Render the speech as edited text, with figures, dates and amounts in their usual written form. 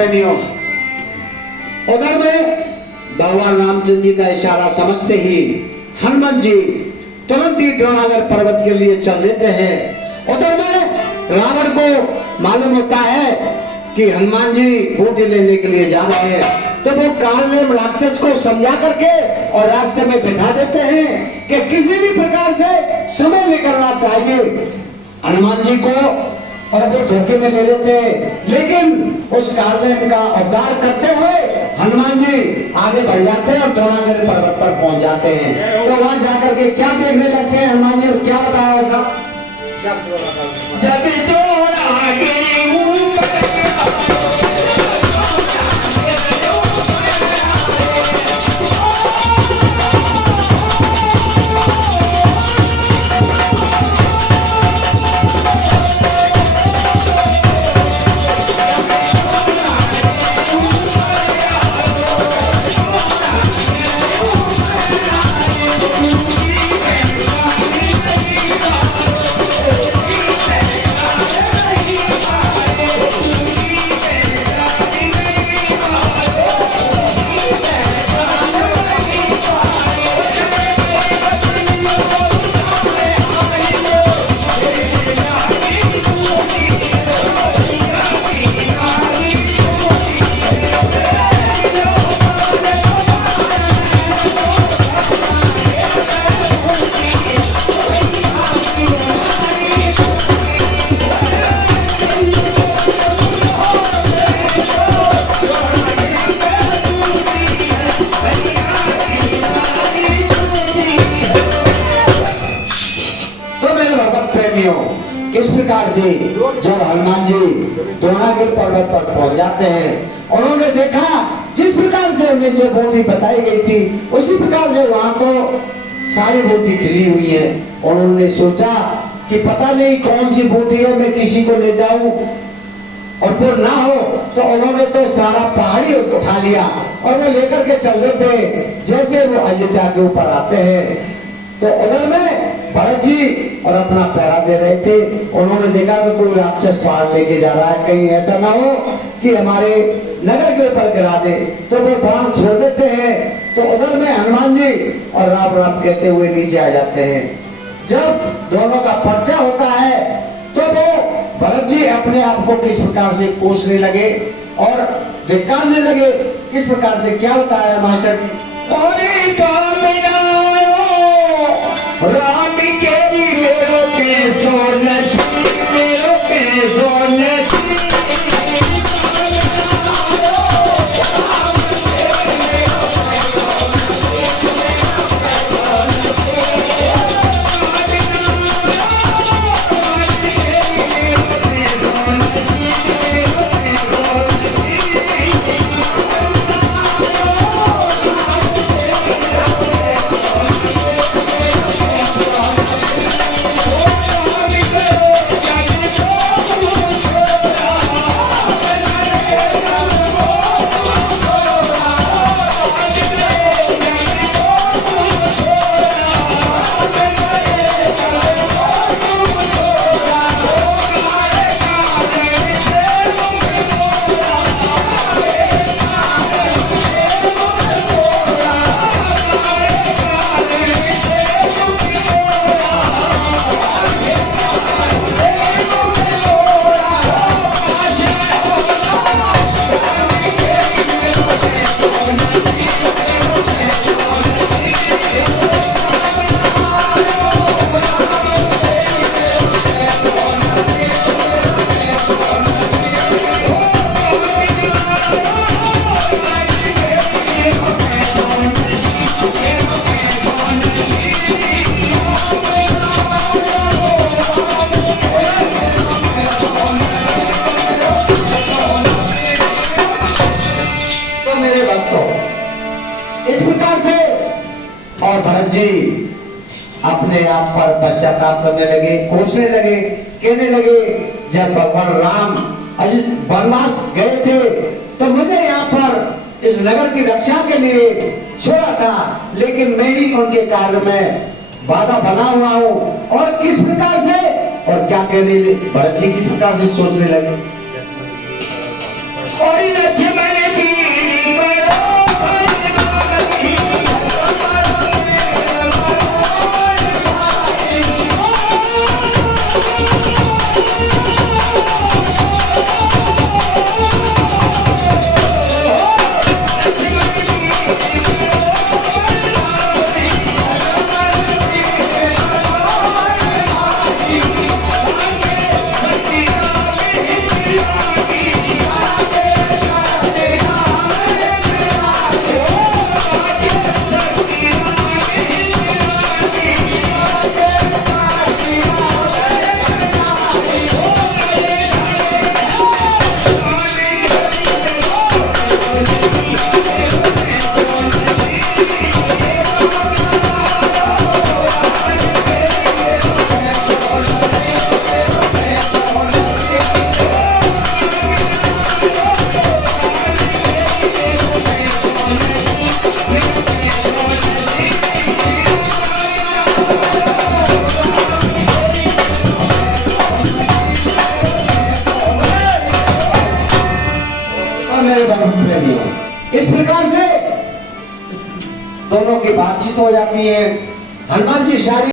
प्रेमियों, उधर में भगवान रामचंद्र जी का इशारा समझते ही हनुमान जी तुरंत ही द्रोणागर पर्वत के लिए चल देते हैं। उधर में रावण को मालूम होता है कि हनुमान जी बूटी लेने के लिए जा रहे हैं, तो वो काल में राक्षस को समझा करके और रास्ते में बिठा देते हैं कि किसी भी प्रकार से समय निकलना चाहिए हनुमान जी को, और वो धोखे में ले लेते हैं। लेकिन उस काल का अवतार करते हुए हनुमान जी आगे बढ़ जाते हैं और द्रोणागिरी पर्वत पर पहुंच जाते हैं। तो वहां जाकर के क्या देखने लगते हैं हनुमान जी, और क्या बताया ऐसा? जब द्रोणागिरी किस प्रकार से जब हनुमान जी द्रोणागिरी पर्वत पर पहुंच जाते हैं, उन्होंने देखा जिस प्रकार से उन्हें जो बूटी बताई गई थी उसी प्रकार से वहां तो सारी बूटी खिली हुई है। उन्होंने सोचा कि पता नहीं कौन सी बूटी है, मैं किसी को ले जाऊं और वो ना हो, तो उन्होंने तो सारा पहाड़ी उठा लिया और वो लेकर के चल रहे थे। जैसे वो अयोध्या के ऊपर आते हैं तो उधर में भरत जी और अपना पहरा दे रहे थे। उन्होंने देखा कि कोई राक्षस पहाड़ लेके जा रहा है, कहीं ऐसा ना हो कि हमारे नगर के ऊपर गिरा दे, तो वो बाण छोड़ देते हैं। तो उधर में हनुमान जी और राम राम कहते हुए नीचे आ जाते हैं। जब दोनों का पर्चा होता है तो वो भरत जी अपने आप को किस प्रकार से कोसने लगे और धिक्कारने लगे। किस प्रकार से, क्या बताया मास्टर जी? राम केरी मेरो के सोने मेरो के सोने अपने आप पर पश्चाताप करने लगे, कोसने लगे, कहने लगे जब भगवान राम वनवास गए थे तो मुझे यहाँ पर इस नगर की रक्षा के लिए छोड़ा था, लेकिन मैं ही उनके कार्य में बाधा बना हुआ हूँ। और किस प्रकार से और क्या कहने भरत जी किस प्रकार से सोचने लगे। और लक्ष्मण पीरी बड़ो भाई मेरे प्रेमियों, इस प्रकार से दोनों की बातचीत हो जाती है। हनुमान जी शारीरिक